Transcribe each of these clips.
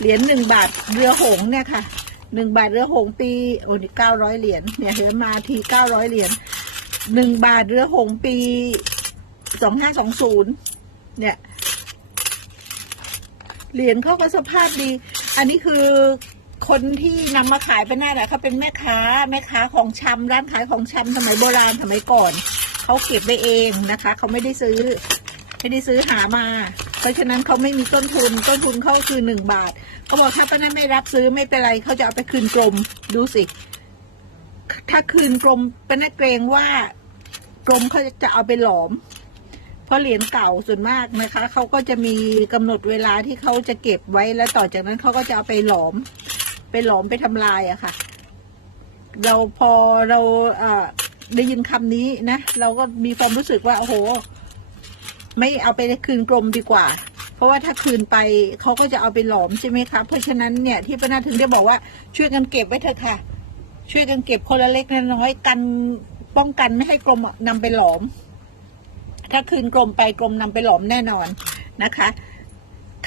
เหรียญหนึ่งบาทเรือหงเนี่ยค่ะหนึ่งบาทเรือหงปีโอ้นี่เก้าร้อยเหรียญเนี่ยเห็นมาทีเก้าร้อยเหรียญหนึ่งบาทเรือหงปีสองห้าสองศูนย์เนี่ย เหรียญเขาก็สภาพดี อันนี้คือคนที่นำมาขายไปหน้าแหละเขาเป็นแม่ค้า แม่ค้าของชำร้านขายของชำสมัยโบราณสมัยก่อน เขาเก็บไว้เองนะคะ เขาไม่ได้ซื้อ ไม่ได้ซื้อหามา เพราะฉะนั้นเขาไม่มีต้นทุน ต้นทุนเขาคือหนึ่งบาทเขาบอกถ้าป้านั้นไม่รับซื้อไม่เป็นไรเขาจะเอาไปคืนกรมดูสิ ถ้าคืนกรมป้านั้นเกรงว่ากรมเขาจะเอาไปหลอม เพราะเหรียญเก่าส่วนมากนะคะเขาก็จะมีกำหนดเวลาที่เขาจะเก็บไว้แล้วต่อจากนั้นเขาก็จะเอาไปหลอม ไปหลอมไปทำลายอะค่ะ เราพอเราได้ยินคำนี้นะ เราก็มีความรู้สึกว่าโอ้โห ไม่เอาไปคืนกรมดีกว่า เพราะว่าถ้าคืนไปเขาก็จะเอาไปหลอมใช่ไหมคะเพราะฉะนั้นเนี่ยที่ป้านาถึงได้บอกว่าช่วยกันเก็บไว้เถอะค่ะ ช่วยกันเก็บคนละเล็กละน้อยกันป้องกันไม่ให้กรมนำไปหลอม ถ้าคืนกรมไปกรมนำไปหลอมแน่นอนนะคะ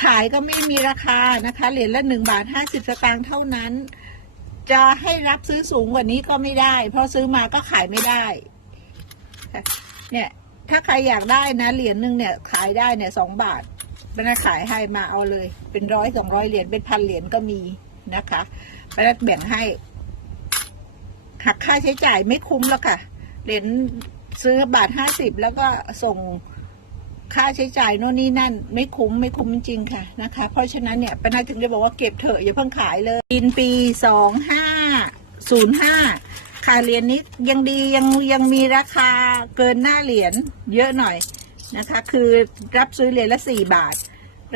ขายก็ไม่มีราคานะคะเหรียญละหนึ่งบาทห้าสิบสตางค์เท่านั้น จะให้รับซื้อสูงกว่านี้ก็ไม่ได้ เพราะซื้อมาก็ขายไม่ได้เนี่ย ถ้าใครอยากได้นะเหรียญหนึ่งเนี่ยขายได้เนี่ยสองบาทเป็นขายให้มาเอาเลย เป็นร้อยสองร้อยเหรียญเป็นพันเหรียญก็มีนะคะเป็นแบ่งให้หักค่าใช้จ่ายไม่คุ้มแล้วค่ะ เหรียญซื้อบาทห้าสิบแล้วก็ส่งค่าใช้จ่ายโน่นนี่นั่น ไม่คุ้มไม่คุ้มจริงค่ะนะคะ เพราะฉะนั้นเนี่ยปนาถึงได้บอกว่าเก็บเถอะอย่าเพิ่งขายเลยปีนปีสองห้าศูนย์ห้า ค่าเหรียญนี้ยังดียังยังมีราคาเกินหน้าเหรียญเยอะหน่อยนะคะ คือรับซื้อเหรียญละสี่บาท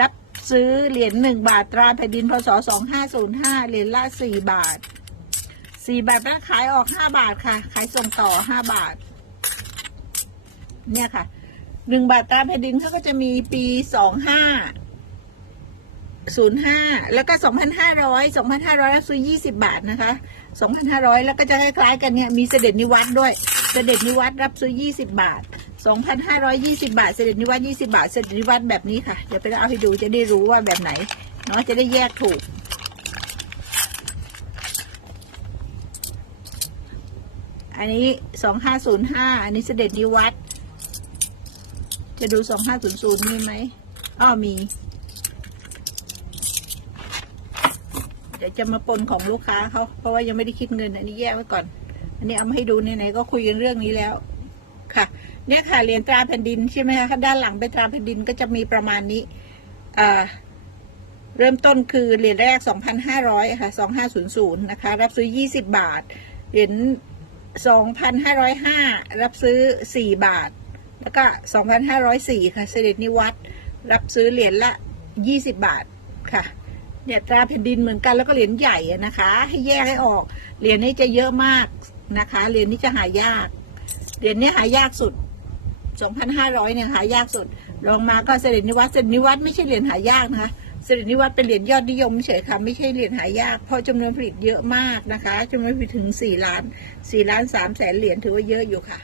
รับซื้อเหรียญหนึ่งบาทตราแผ่นดินพศสองห้าศูนย์ห้าเหรียญละสี่บาทสี่บาทแล้วขายออกห้าบาทค่ะ ขายส่งต่อห้าบาท เนี่ยค่ะหนึ่งบาทตราแผ่นดินเขาก็จะมีปีสองห้า ศูนย์ห้าแล้วก็สองพันห้าร้อยสองพันห้าร้อยซื้อยี่สิบาทนะคะสองพันห้าร้อยแล้วก็จะคล้ายๆกันเนี่ย มีเสด็จนิวัตด้วย เสด็จนิวัตรับซื้อยี่สิบาทสองพันห้าร้อยยี่สิบาท เสด็จนิวัตยี่สิบาท เสด็จนิวัตแบบนี้ค่ะ เดี๋ยวไปเอาให้ดูจะได้รู้ว่าแบบไหน เนาะจะได้แยกถูก อันนี้สองห้าศูนย์ห้าอันนี้เสด็จนิวัตจะดูสองห้าศูนย์ศูนย์มีไหม อ้อมี เดี๋ยวจะมาปนของลูกค้าเขาเพราะว่ายังไม่ได้คิดเงินอันนี้แยกไว้ก่อน อันนี้เอามาให้ดูไหนๆก็คุยกันเรื่องนี้แล้ว ค่ะ เนี่ยค่ะเหรียญตราแผ่นดินใช่ไหมคะด้านหลังเป็นตราแผ่นดินก็จะมีประมาณนี้อ่าเริ่มต้นคือเหรียญแรก 2,500 ค่ะ 2500 นะคะ รับซื้อ 20 บาท เหรียญ 2,505 รับซื้อ 4 บาท แล้วก็ 2,504 ค่ะ เสด็จนิวัตรรับซื้อเหรียญละ 20 บาทค่ะ เนี่ยตราแผ่นดินเหมือนกันแล้วก็เหรียญใหญ่นะคะ ให้แยกให้ออก เหรียญนี้จะเยอะมากนะคะ เหรียญนี้จะหายาก เหรียญนี้หายากสุด 2,500เนี่ยหายากสุดลองมาก็เสด็จนิวัตเสด็จนิวัตไม่ใช่เหรียญหายากนะคะเสด็จนิวัตเป็นเหรียญยอดนิยมเฉยค่ะไม่ใช่เหรียญหายากเพราะจำนวนผลิตเยอะมากนะคะจำนวนผลิตถึง 4 ล้าน 4 ล้าน3แสนเหรียญถือว่าเยอะอยู่ค่ะ